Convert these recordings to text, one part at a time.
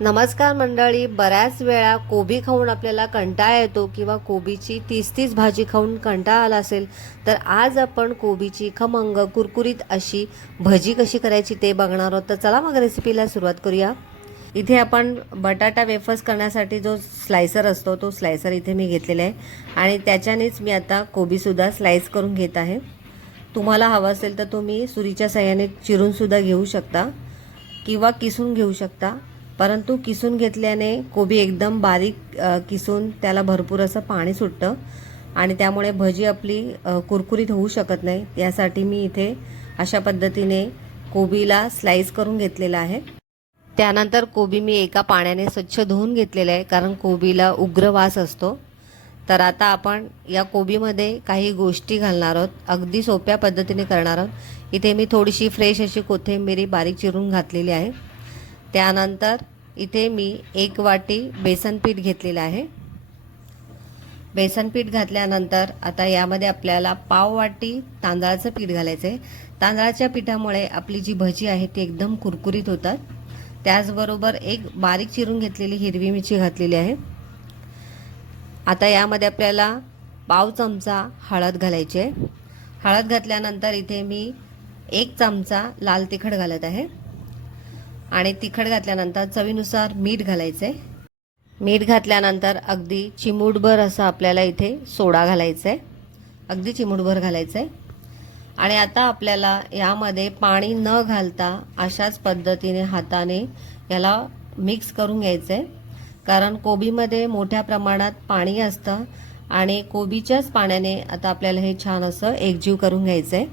नमस्कार मंडळी बऱ्याच वेळा कोबी खाऊन आपल्याला कंटाळा येतो किंवा कोबीची तीस तीस भाजी खाऊन कंटाळा आला असेल तर आज आपण कोबीची खमंग कुरकुरीत अशी भजी कशी करायची ते बघणार आहोत. तर चला मग रेसिपीला सुरुवात करूया. इथे आपण बटाटा वेफर्स करण्यासाठी जो स्लायसर असतो तो स्लायसर इथे मी घेतलेला आहे आणि त्याच्यानेच मी आता कोबीसुद्धा स्लाईस करून घेत आहे. तुम्हाला हवं असेल तर तुम्ही सुरीच्या सहाय्याने चिरूनसुद्धा घेऊ शकता किंवा किसून घेऊ शकता. परंतु किसून घेतल्याने कोबी एकदम बारीक किसून त्याला भरपूर असं पाणी सुटतं. आणि त्यामुळे भजी आपली कुरकुरीत होऊ शकत नाही. यासाठी मी इथे अशा पद्धतीने कोबीला स्लाईस करून घेतलेला आहे. त्यानंतर कोबी मी एका पाण्याने स्वच्छ धुवून घेतलेला आहे कारण कोबीला उग्र वास असतो. तर आता आपण या कोबीमध्ये काही गोष्टी घालणार आहोत. अगदी सोप्या पद्धतीने करणार आहोत. इथे मी थोडीशी फ्रेश अशी कोथिंबिरी बारीक चिरून घातलेली आहे. त्यानंतर इथे मी एक वाटी बेसन पीठ घेतलेलं आहे. बेसन पीठ घातल्यानंतर आता यामध्ये आपल्याला पाव वाटी तांदळाचं पीठ घालायचं आहे. तांदळाच्या पिठामुळे आपली जी भजी आहे ती एकदम कुरकुरीत होतात. त्याचबरोबर एक बारीक चिरून घेतलेली हिरवी मिरची घातलेली आहे. आता यामध्ये आपल्याला पाव चमचा हळद घालायची आहे. हळद घातल्यानंतर इथे मी एक चमचा लाल तिखट घालत आहे. आणि तिखट घातल्यानंतर चवीनुसार मीठ घालायचं आहे मीठ घातल्यानंतर अगदी चिमूटभर असं आपल्याला इथे सोडा घालायचा आहे अगदी चिमूटभर घालायचं आहे आणि आता आपल्याला यामध्ये पाणी न घालता अशाच पद्धतीने हाताने याला मिक्स करून घ्यायचं आहे कारण कोबीमध्ये मोठ्या प्रमाणात पाणी असतं आणि कोबीच्याच पाण्याने आता आपल्याला हे छान असं एकजीव करून घ्यायचं आहे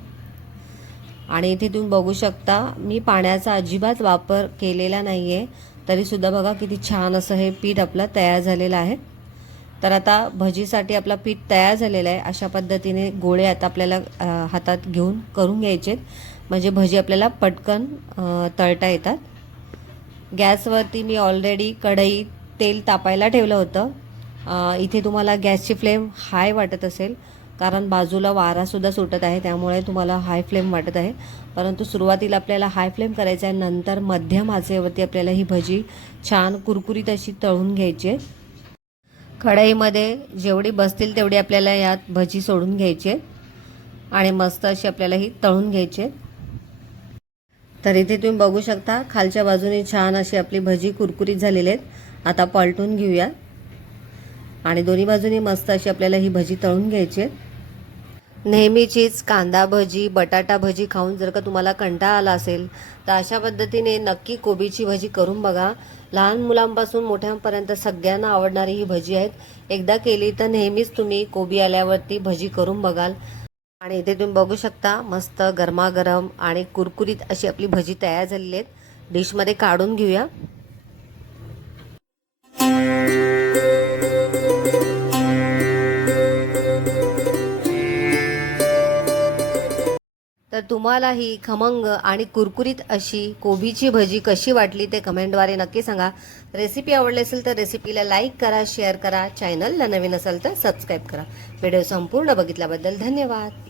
आणि इथे तुम्ही बघू शकता मी पाण्याचा अजिबात वापर केलेला नाही आहे तरीसुद्धा बघा किती छान असं हे पीठ आपलं तयार झालेलं आहे. तर आता भजीसाठी आपला पीठ तयार झालेला आहे. अशा पद्धतीने गोळे आता आपल्याला हातात घेऊन करून घ्यायचे म्हणजे भजी आपल्याला पटकन तळता येतात. गॅसवरती मी ऑलरेडी कढई तेल तापायला ठेवलं होतं. इथे तुम्हाला गॅसची फ्लेम हाय वाटत असेल कारण बाजूला वारासुद्धा सुटत आहे त्यामुळे तुम्हाला हाय फ्लेम वाटत आहे. परंतु सुरुवातीला आपल्याला हाय फ्लेम करायचं आहे नंतर मध्यम आचेवरती आपल्याला ही भजी छान कुरकुरीत अशी तळून घ्यायची आहे. कढईमध्ये जेवढी बसतील तेवढी आपल्याला यात भजी सोडून घ्यायची आहे. आणि मस्त अशी आपल्याला ही तळून घ्यायची आहे. तर इथे तुम्ही बघू शकता खालच्या बाजूने छान अशी आपली भजी कुरकुरीत झालेली आहेत. आता पलटून घेऊया. आणि दोन्ही बाजूनी मस्त अशी आपल्याला ही भजी तळून घ्यायची आहे. नेहमीचीच कांदा भजी बटाटा भजी खाऊन जर का तुम्हाला कंटाळा आला असेल तर अशा पद्धतीने नक्की कोबीची भजी करून बघा. लहान मुलांपासून मोठ्यांपर्यंत सगळ्यांना आवडणारी ही भजी आहेत. एकदा केली तर नेहमीच तुम्ही कोबी आल्यावरती भजी करून बघाल. आणि इथे तुम्ही बघू शकता मस्त गरमागरम आणि कुरकुरीत अशी आपली भजी तयार झालेली आहेत. डिशमध्ये काढून घेऊया. तुम्हालाही तुम्हाला ही खमंग आणि कुरकुरीत अशी कोबीची भजी कशी वाटली ते कमेंटद्वारे नक्की सांगा. रेसिपी आवडली असेल तर रेसिपीला लाईक करा शेअर करा. चॅनलला नवीन असेल तर सबस्क्राईब करा. व्हिडिओ संपूर्ण बघितल्याबद्दल धन्यवाद.